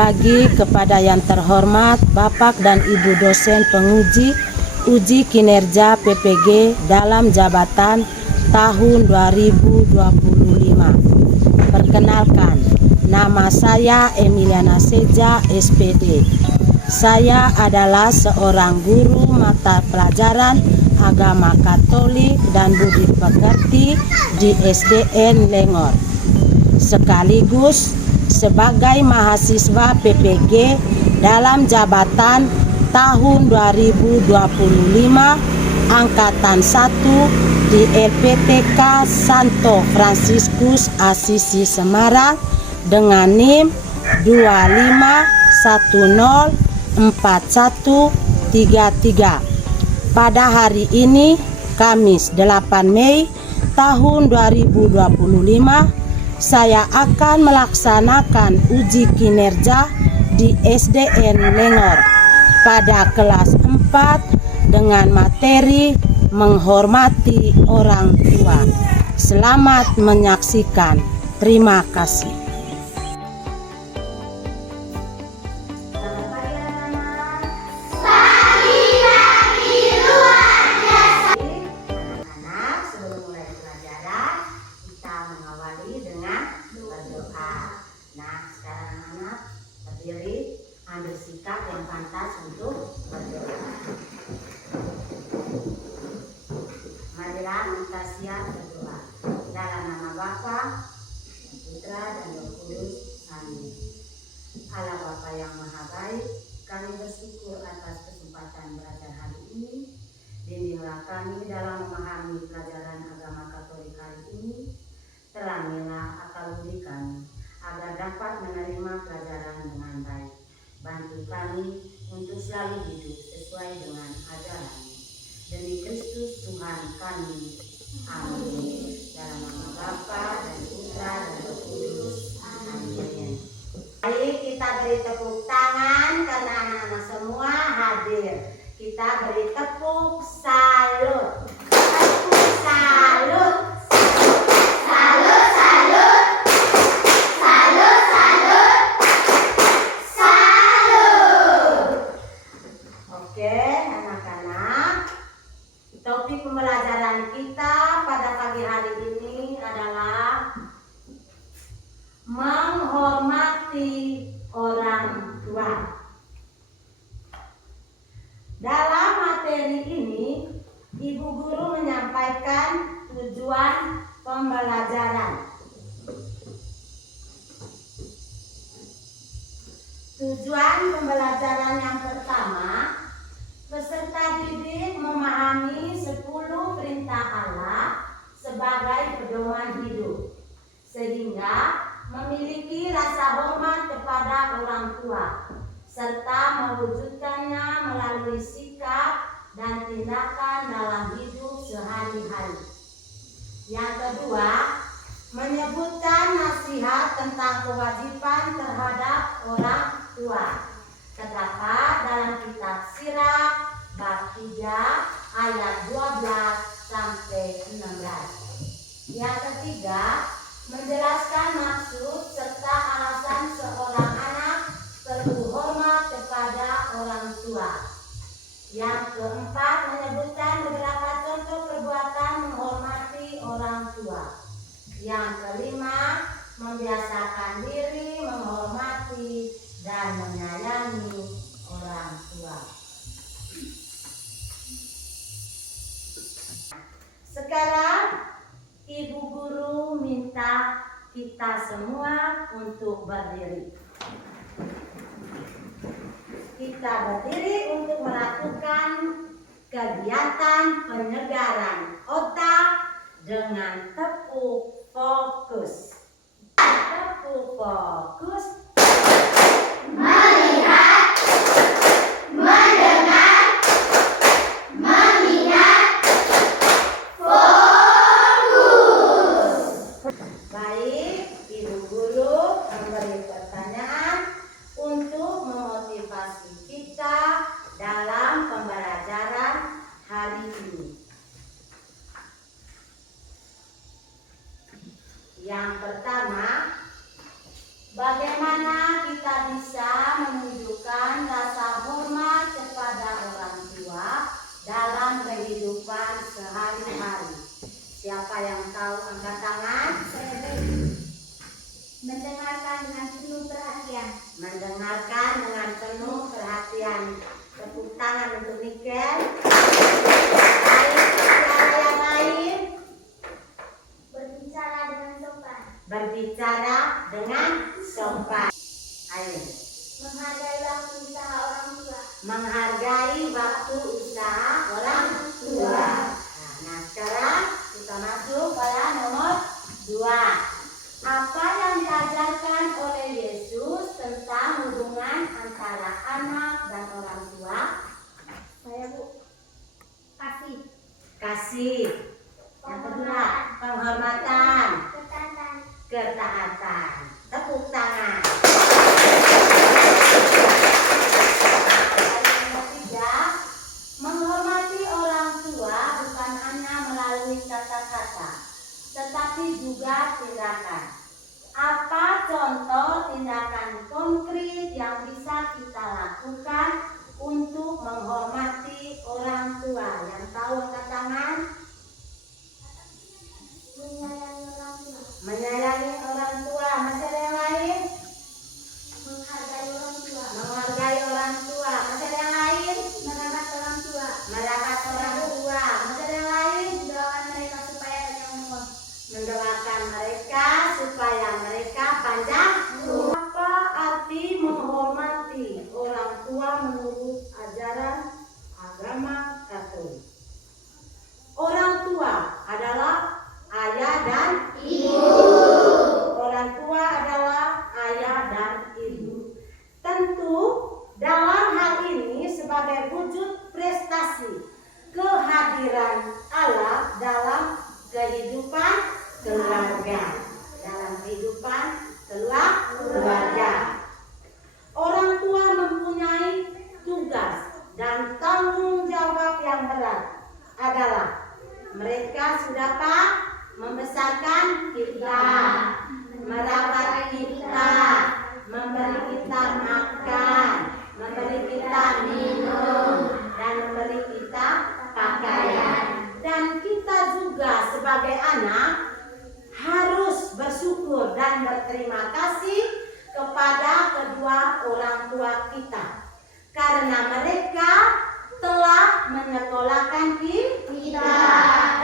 pagi kepada yang terhormat Bapak dan Ibu dosen penguji uji kinerja PPG dalam jabatan tahun 2025. Perkenalkan, nama saya Emiliana Seja, SPD. Saya adalah seorang guru mata pelajaran agama Katolik dan budi pekerti di SDN Lengor. Sekaligus sebagai mahasiswa PPG dalam jabatan tahun 2025 Angkatan 1 di LPTK Santo Fransiskus Asisi Semarang dengan NIM 25104133. Pada hari ini, Kamis 8 Mei tahun 2025, saya akan melaksanakan uji kinerja di SDN Lengor pada kelas 4 dengan materi menghormati orang tua. Selamat menyaksikan. Terima kasih. Ambil sikap yang pantas untuk berdoa. Marilah kita siap berdoa. Dalam nama Bapa, Putra dan Roh Kudus. Amin. Allah Bapa yang Maha Baik, kami bersyukur atas kesempatan belajar hari ini. Bimbinglah kami dalam memahami pelajaran agama Katolik hari ini. Terangilah akal budi kami agar dapat menerima pelajaran dengan baik. Bantu kami untuk selalu hidup sesuai dengan ajaran-Mu. Demi Kristus Tuhan kami. Amin. Dalam nama Bapa dan Putra dan Roh Kudus. Amin. Baik, kita beri tepuk tangan karena anak-anak semua hadir. Kita beri tepuk salut. Tepuk salut. Salut, salut. Salut, salut. Oke, anak-anak, topik pembelajaran kita pada pagi hari ini adalah menghormati orang tua. Dalam materi ini, Ibu Guru menyampaikan tujuan pembelajaran. Tujuan pembelajaran yang pertama, peserta didik memahami 10 perintah Allah sebagai pedoman hidup, sehingga memiliki rasa hormat kepada orang tua, serta mewujudkannya melalui sikap dan tindakan dalam hidup sehari-hari. Yang kedua, menyebutkan nasihat tentang kewajiban terhadap orang tua. Terdapat dalam kitab Sirah bab 3 ayat 12 sampai 16. Yang ketiga, menjelaskan maksud serta alasan seorang anak perlu hormat kepada orang tua. Yang keempat, menyebutkan beberapa contoh perbuatan menghormati orang tua. Yang kelima, membiasakan diri menghormati dan menyayangi orang tua. Sekarang Ibu Guru minta kita semua untuk berdiri. Kita berdiri untuk melakukan kegiatan penyegaran otak dengan tepuk fokus. Tepuk fokus. Melihat, mendengar, mengingat, fokus. Baik, Ibu Guru memberi pertanyaan untuk memotivasi kita dalam pembelajaran hari ini. Yang pertama, bagaimana kita bisa berhari-hari. Siapa yang tahu angkat tangan? Mendengarkan dengan penuh perhatian. Mendengarkan dengan penuh perhatian. Tepuk tangan untuk Nikel. Siapa yang lain? Berbicara dengan sopan. Berbicara dengan sopan. Ayo. Menghargai waktu usaha orang tua. Menghargai waktu usaha orang tua. Nah, sekarang kita masuk pada nomor 2. Apa yang diajarkan oleh Yesus tentang hubungan antara anak dan orang tua? Saya Bu. Kasih. Kasih. Yang kedua, penghormatan. Ketaatan. Ketaatan. Tepuk tangan. Yang ketiga, menghormati orang tua bukan hanya melalui kata-kata, tetapi juga tindakan. Apa contoh tindakan konkret yang bisa kita lakukan untuk menghormati orang tua? Yang tahu angkat tangan? Menyayangi orang tua. Menyayangi orang tua. Masih ada yang lain? Menghargai orang tua. Menghargai orang tua. Masih ada yang lain? Merawat orang tua. Merawat orang tua. Masih ada yang lain? Mendoakan mereka supaya panjang umur. Mendoakan mereka supaya mereka panjang umur. Apa arti menghormati orang tua menurut ajaran agama Katolik? Orang tua adalah ayah dan ibu. Orang tua adalah ayah dan ibu. Tentu dalam hal ini sebagai wujud prestasi kehadiran Allah dalam kehidupan keluarga. Dalam kehidupan keluarga. Orang tua mempunyai tugas dan tanggung jawab yang berat adalah mereka sudah membesarkan kita, merawat kita, memberi kita makan, memberi kita minum, dan memberi kita pakaian. Dan kita juga sebagai anak harus bersyukur dan berterima kasih kepada kedua orang tua kita, karena mereka telah menyekolahkan kita.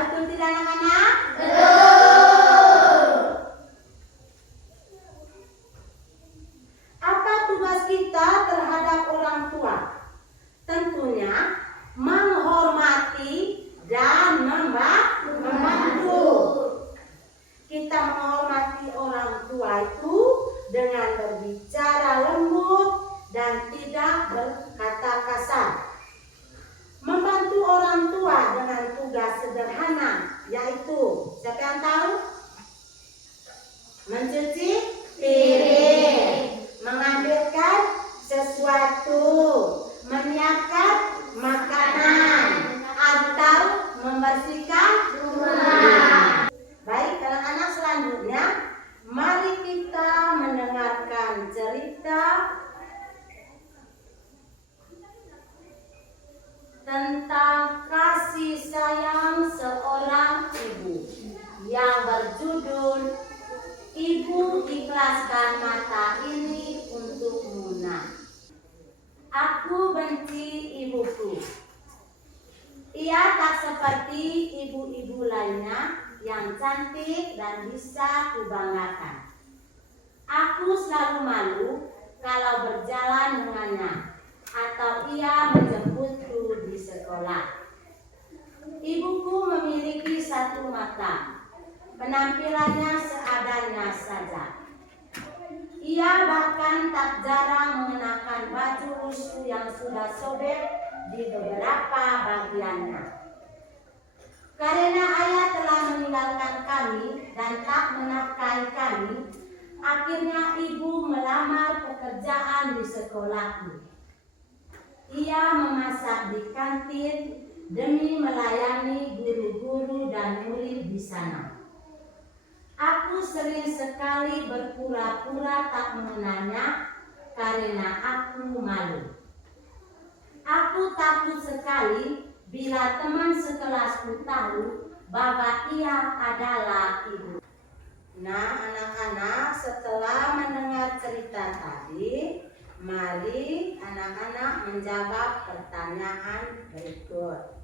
Betul tidak anak-anak? Betul. Apa tugas kita terhadap orang tua? Tentunya menghormati dan membantu. Kita menghormati orang tua itu dengan berbicara lembut dan tidak berkata kasar. Membantu orang tua dengan tugas sederhana, yaitu siapa yang tahu? Mencuci piring, mengambilkan sesuatu, menyiapkan makanan, atau membersihkan rumah. Baik, anak-anak, selanjutnya mari kita mendengarkan cerita tentang kasih sayang seorang ibu yang berjudul Ibu Ikhlaskan Mata Ini Untuk Muna. Aku benci ibuku. Ia tak seperti ibu-ibu lainnya yang cantik dan bisa kubanggakan. Aku selalu malu kalau berjalan dengannya atau ia menjemputku di sekolah. Ibuku memiliki satu mata, penampilannya seadanya saja. Ia bahkan tak jarang mengenakan baju lusuh yang sudah sobek di beberapa bagiannya. Karena ayah telah meninggalkan kami dan tak menafkahi kami, akhirnya ibu melamar pekerjaan di sekolahku. Ia memasak di kantin demi melayani guru-guru dan murid di sana. Aku sering sekali berpura-pura tak mengenalnya karena aku malu. Aku takut sekali Bila teman sekelasku tahu bahwa ia adalah ibu. Nah, anak-anak, setelah mendengar cerita tadi, mari anak-anak menjawab pertanyaan berikut.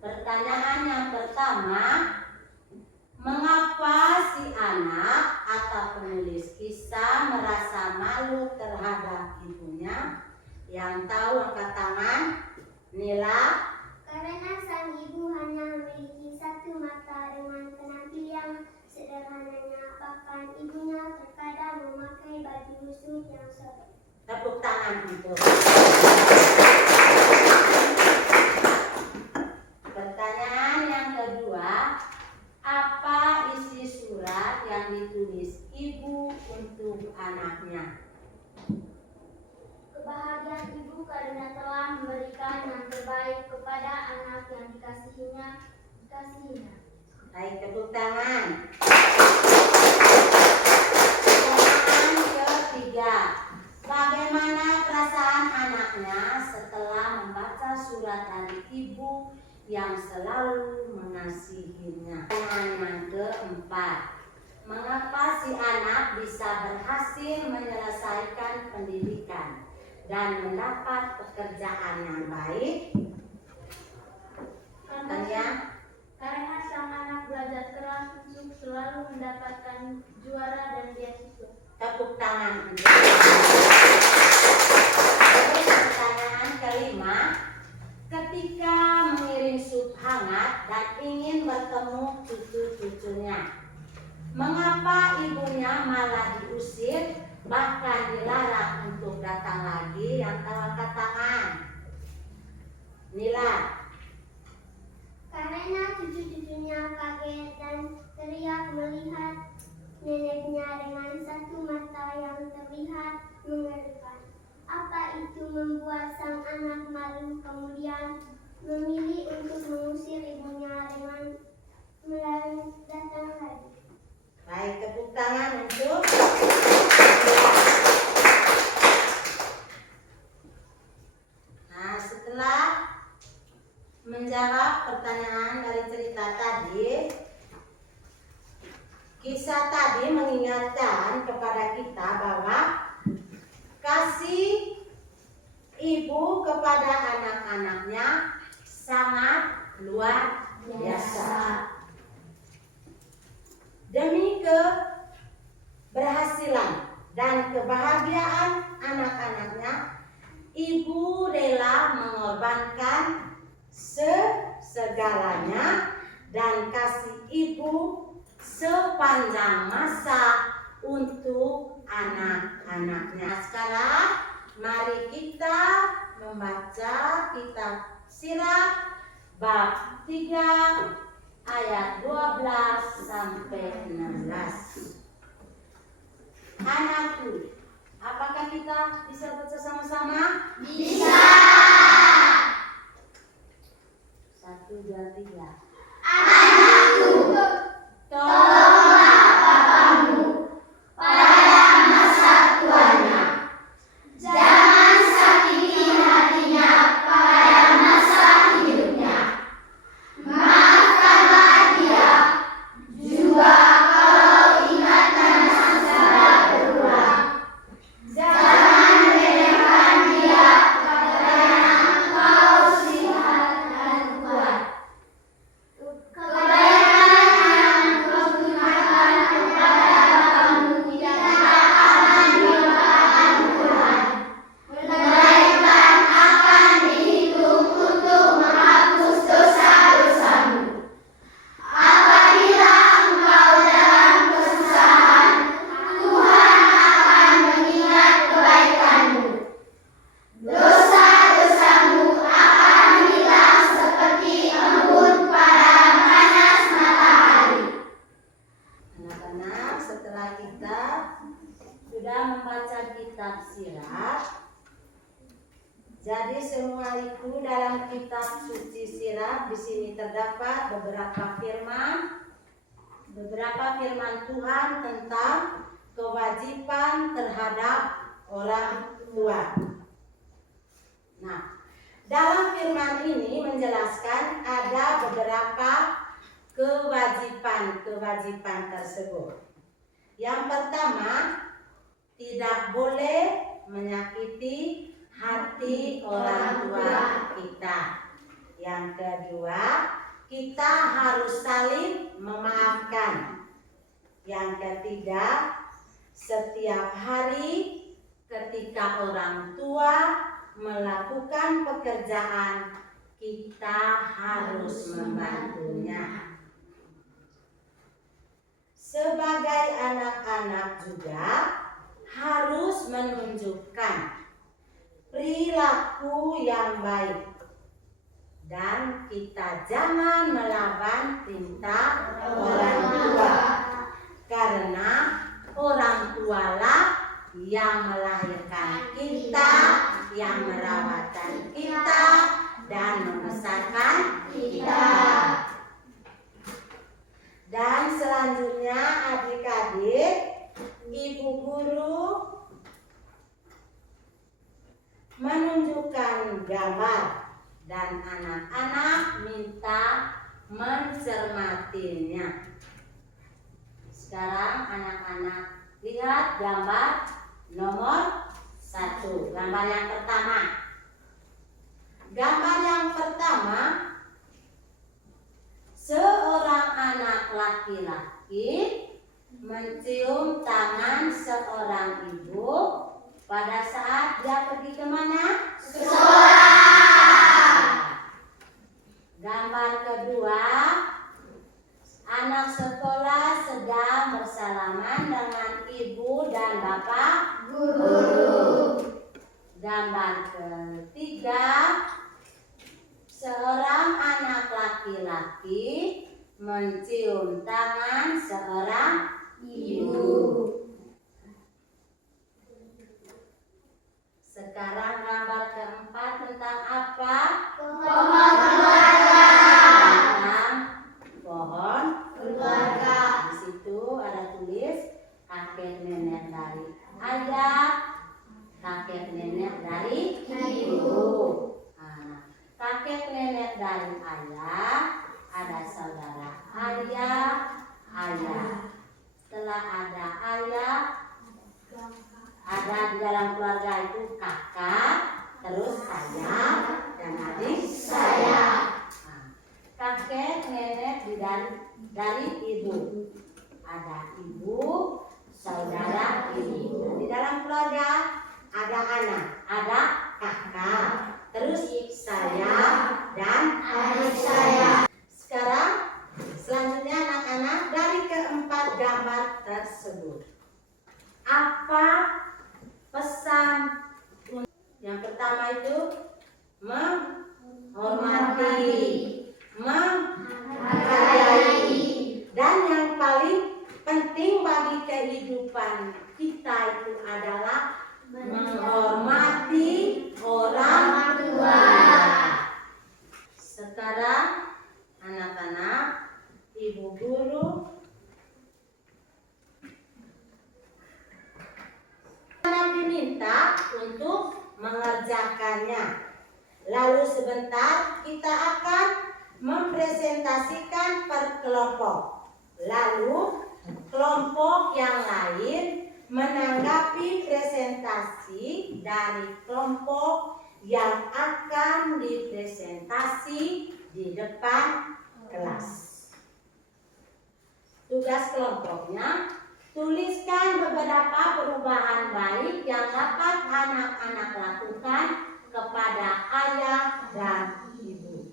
Pertanyaan yang pertama, mengapa si anak atau penulis kisah merasa malu terhadap ibunya? Yang tahu angkat tangan. Nila. Karena sang ibu hanya memiliki satu mata dengan penampilan sederhananya, bahkan ibunya terkadang memakai baju khusus yang sobek. Tepuk tangan untuk. Pertanyaan yang kedua, apa isi surat yang ditulis ibu untuk anaknya? Kebahagiaan ibu karena telah memberikan yang terbaik kepada anak yang dikasihinya. Baik, tepuk tangan. Pertanyaan ketiga, bagaimana perasaan anaknya setelah membaca surat dari ibu yang selalu mengasihinya? Pertanyaan yang keempat, mengapa si anak bisa berhasil menyelesaikan pendidikan dan mendapat pekerjaan yang baik? Karena sang anak belajar keras untuk selalu mendapatkan juara dan beasiswa. Tepuk tangan. Pertanyaan kelima, ketika mengirim sup hangat dan ingin bertemu cucu-cucunya, mengapa ibunya malah diusir, bahkan dilarang untuk datang lagi? Yang tahu angkat tangan. Nila. Karena cucu-cucunya kaget dan teriak melihat neneknya dengan satu mata yang terlihat mengerikan. Apa itu membuat sang anak malu, kemudian memilih untuk mengusir ibunya dengan melarang datang lagi. Baik, tepuk tangan untuk. Nah, setelah menjawab pertanyaan dari cerita tadi, kisah tadi mengingatkan kepada kita bahwa kasih ibu kepada anak-anaknya sangat luar biasa. Demi keberhasilan dan kebahagiaan anak-anaknya, ibu rela mengorbankan segalanya dan kasih ibu sepanjang masa untuk anak-anaknya. Sekarang mari kita membaca kitab Sirah bab 3 ayat 12 sampai 16. Anakku, apakah kita bisa baca sama-sama? Bisa. 1, 2, 3. Anakku, tolonglah papamu pada masa tuanya. Jangan sakiti hatinya pada masa hidupnya. Maafkanlah dia, juga kalau ingatan sengsara berulang. Jangan remehkan dia karena engkau sehat dan kuat. Kebaikan yang engkau tunaikan kepada kamu tidak akan dilupakan Tuhan, melainkan akan dihitung untuk menghapus dosa-dosamu. Apabila engkau dalam kesusahan, Tuhan akan mengingat kebaikanmu. Dosa-dosamu akan hilang seperti embun pada panas matahari. Anak-anak, setelah kita sudah membaca kitab Sirah, jadi semua itu dalam kitab suci Sirah di sini terdapat beberapa firman Tuhan tentang kewajiban terhadap orang tua. Nah, Dalam firman ini menjelaskan ada beberapa kewajiban tersebut. Yang pertama, tidak boleh menyakiti hati orang tua kita. Yang kedua, kita harus saling memaafkan. Yang ketiga, setiap hari ketika orang tua melakukan pekerjaan, kita harus membantunya. Sebagai anak-anak juga harus menunjukkan perilaku yang baik, dan kita jangan melawan perintah orang tua, karena orang tualah yang melahirkan kita, yang merawat kita, dan membesarkan kita. Dan selanjutnya adik-adik, ibu guru menunjukkan gambar dan anak-anak minta mencermatinya. Sekarang anak-anak lihat gambar nomor 1, gambar yang pertama. Gambar yang pertama, seorang anak laki-laki mencium tangan seorang ibu pada saat dia pergi kemana? Sekolah. Gambar kedua, anak sekolah sedang bersalaman dengan ibu dan bapak guru. Gambar ketiga, seorang anak laki-laki mencium tangan seorang ibu. Sekarang gambar keempat tentang apa? Pohon keluarga. Tentang pohon keluarga. Di situ ada tulis kakek nenek dari ayah, kakek nenek dari ibu. Kakek nenek dari ayah, ada saudara ayah. Setelah ada ayah, ada di dalam keluarga itu kakak, terus saya dan adik saya. Kakek nenek dari ibu, ada ibu, saudara ibu. Di dalam keluarga ada anak, ada kakak, terus saya dan adik saya. Sekarang selanjutnya anak-anak, dari keempat gambar tersebut, apa pesan? Yang pertama itu menghormati, menghargai, dan yang paling penting bagi kehidupan kita itu adalah menghormati orang tua. Sekarang anak-anak, ibu guru diminta untuk mengerjakannya. Lalu sebentar kita akan mempresentasikan per kelompok. Lalu kelompok yang lain menanggapi presentasi dari kelompok yang akan dipresentasi di depan kelas. Tugas kelompoknya, tuliskan beberapa perubahan baik yang dapat anak-anak lakukan kepada ayah dan ibu.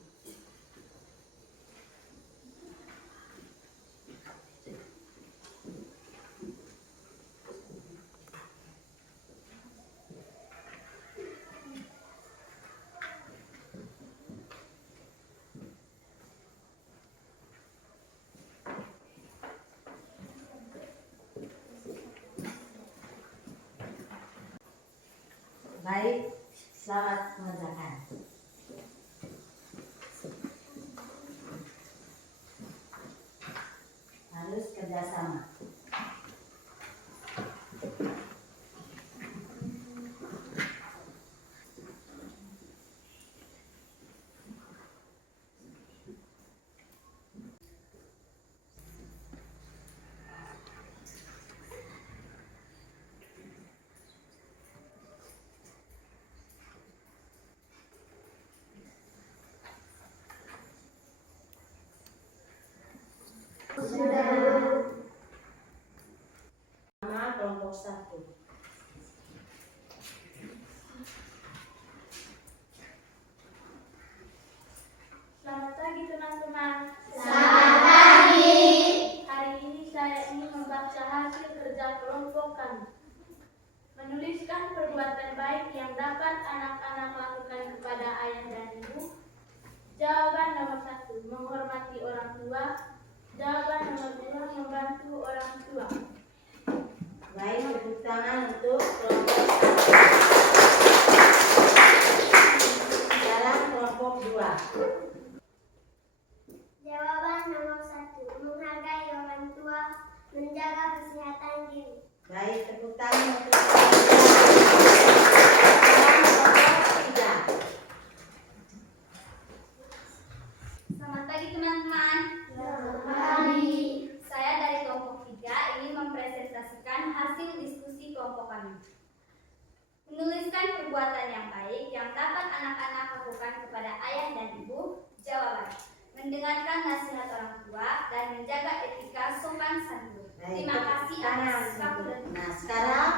Baik, selamat mengerjakan. Harus kerjasama. Nama kelompok 1. Selamat pagi teman-teman. Selamat pagi. Hari ini saya ingin membaca hasil kerja kelompok kami. Menuliskan perbuatan baik yang dapat anak-anak lakukan kepada ayah dan ibu. Jawaban nomor 1, menghormati orang tua. Jawaban nomor 2, membantu orang tua. Baik, tepuk tangan untuk kelompok 1. Sekarang kelompok 2. Jawaban nomor 1, menghargai orang tua, menjaga kesehatan diri. Baik, tepuk tangan untuk kelompok 3. Selamat pagi teman-teman. Selamat pagi. Saya dari kelompok 3 ingin mempresentasikan hasil diskusi kelompok kami. Menuliskan perbuatan yang baik yang dapat anak-anak lakukan kepada ayah dan ibu. Jawaban, mendengarkan nasihat orang tua dan menjaga etika sopan santun. Terima kasih atas waktu. Nah, sekarang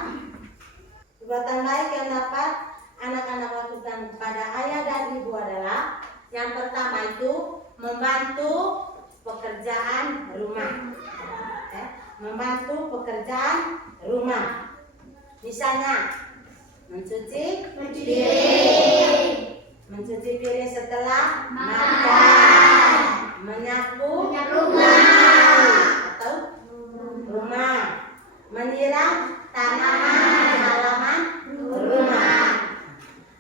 perbuatan baik yang dapat anak-anak lakukan kepada ayah dan ibu adalah yang pertama itu membantu pekerjaan rumah. Membantu pekerjaan rumah. Misalnya mencuci piring setelah makan, menyapu atau rumah, menyiram tanaman di halaman rumah,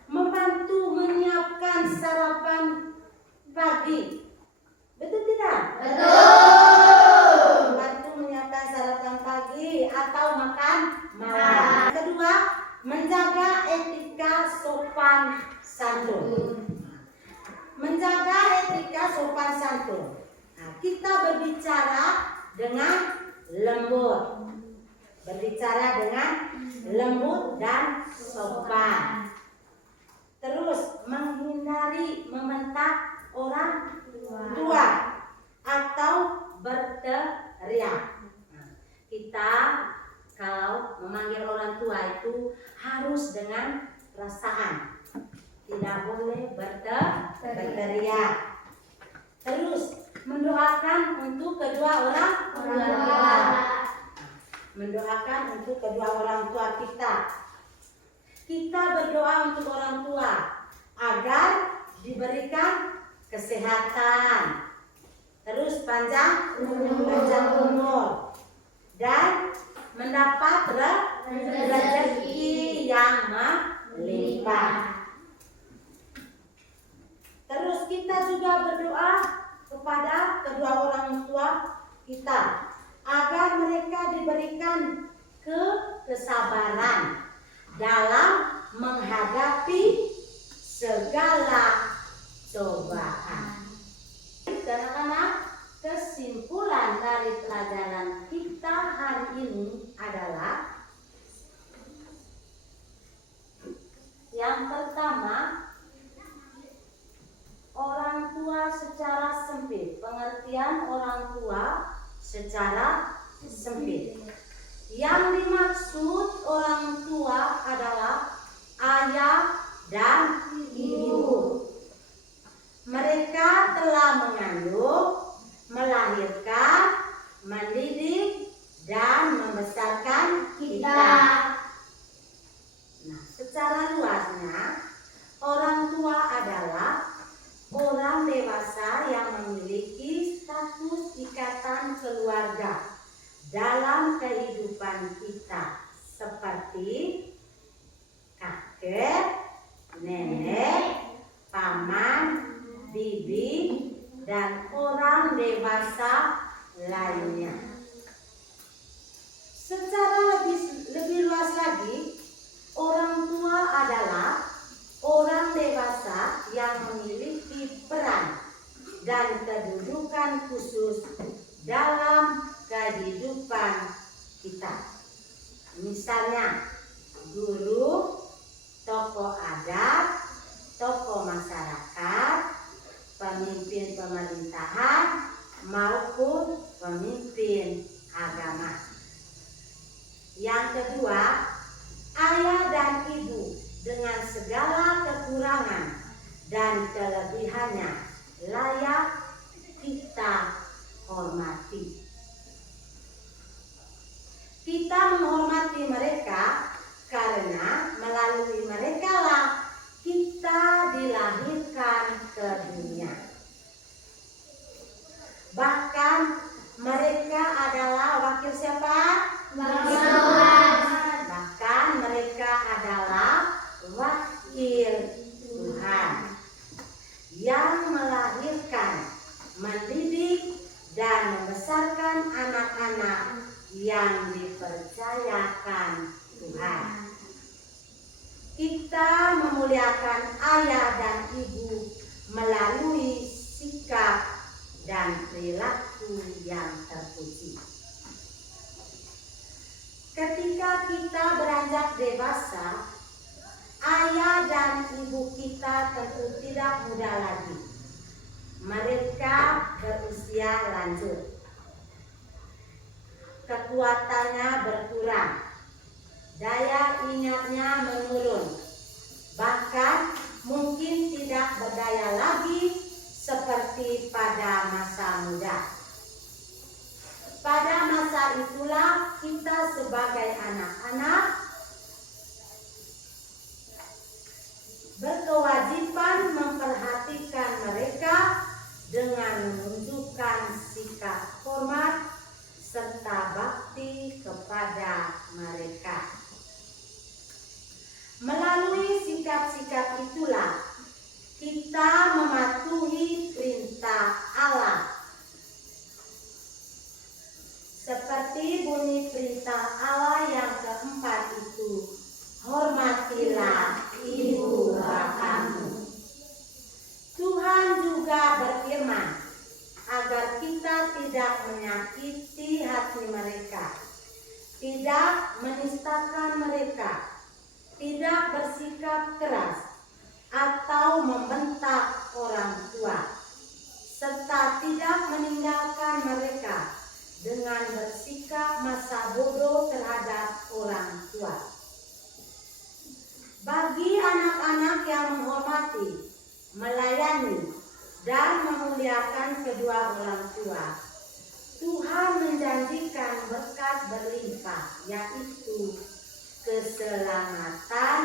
membantu menyiapkan sarapan pagi. Betul tidak? Betul. Membantu menyiapkan sarapan pagi atau makan malam. Kedua, menjaga etika sopan santun. Menjaga etika sopan santun. Nah, kita berbicara dengan lembut. Berbicara dengan lembut dan sopan. Terus menghindari membentak orang tua atau berteriak. Nah, kita kalau memanggil orang tua itu harus dengan perasaan, tidak boleh berteriak. Terus mendoakan untuk kedua orang tua. Mendoakan untuk kedua orang tua kita. Kita berdoa untuk orang tua agar diberikan kesehatan, terus panjang umur, dan mendapat rezeki yang melimpah. Terus kita juga berdoa kepada kedua orang tua kita agar mereka diberikan kesabaran dalam menghadapi segala cobaan. Anak-anak, kesimpulan dari pelajaran kita hari ini adalah yang pertama, orang tua secara sempit. Pengertian orang tua secara sempit. Yang dimaksud orang tua adalah ayah dan ibu. Mereka telah mengandung, melahirkan, mendidik, dan membesarkan kita. Nah, secara luasnya, orang tua adalah orang dewasa yang memiliki status ikatan keluarga dalam kehidupan kita, seperti kakek, nenek, paman, bibi, dan orang dewasa lainnya. Secara lebih luas lagi, orang tua adalah orang dewasa yang memiliki peran dan kedudukan khusus dalam kehidupan kita. Misalnya, guru, tokoh adat, tokoh masyarakat, pemimpin pemerintahan, maupun pemimpin agama. Yang kedua, ayah dan ibu dengan segala kekurangan dan kelebihannya layak kita hormati. Kita menghormati mereka karena melalui mereka lah kita dilahirkan ke dunia. Bahkan mereka adalah wakil siapa? Bahkan mereka adalah wakil Tuhan yang melahirkan, mendidik, dan membesarkan anak-anak yang dipercayakan Tuhan. Kita memuliakan ayah dan ibu melalui sikap dan perilaku yang terpuji. Ketika kita beranjak dewasa, ayah dan ibu kita tentu tidak muda lagi. Mereka berusia lanjut. Kekuatannya berkurang, daya ingatnya menurun, bahkan mungkin tidak berdaya lagi seperti pada masa muda. Pada masa itulah kita sebagai anak-anak berkewajiban memperhatikan mereka dengan menunjukkan sikap hormat serta bakti kepada mereka. Melalui sikap-sikap itulah kita mematuhi perintah Allah. Seperti bunyi perintah Allah yang keempat itu, hormatilah ibu bapamu. Tuhan juga berfirman agar kita tidak menyakiti hati mereka, tidak menistakan mereka, tidak bersikap keras atau membentak orang tua, serta tidak meninggalkan mereka dengan bersikap masa bodoh terhadap orang tua. Bagi anak-anak yang menghormati, melayani, dan memuliakan kedua orang tua, Tuhan menjanjikan berkat berlimpah, yaitu keselamatan,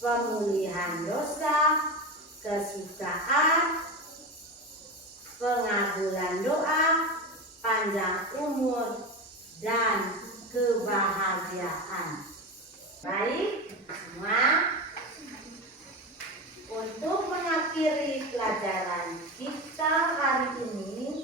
pemulihan dosa, kesukaan, pengabulan doa, panjang umur, dan kebahagiaan. Baik, semua, untuk mengakhiri pelajaran kita hari ini,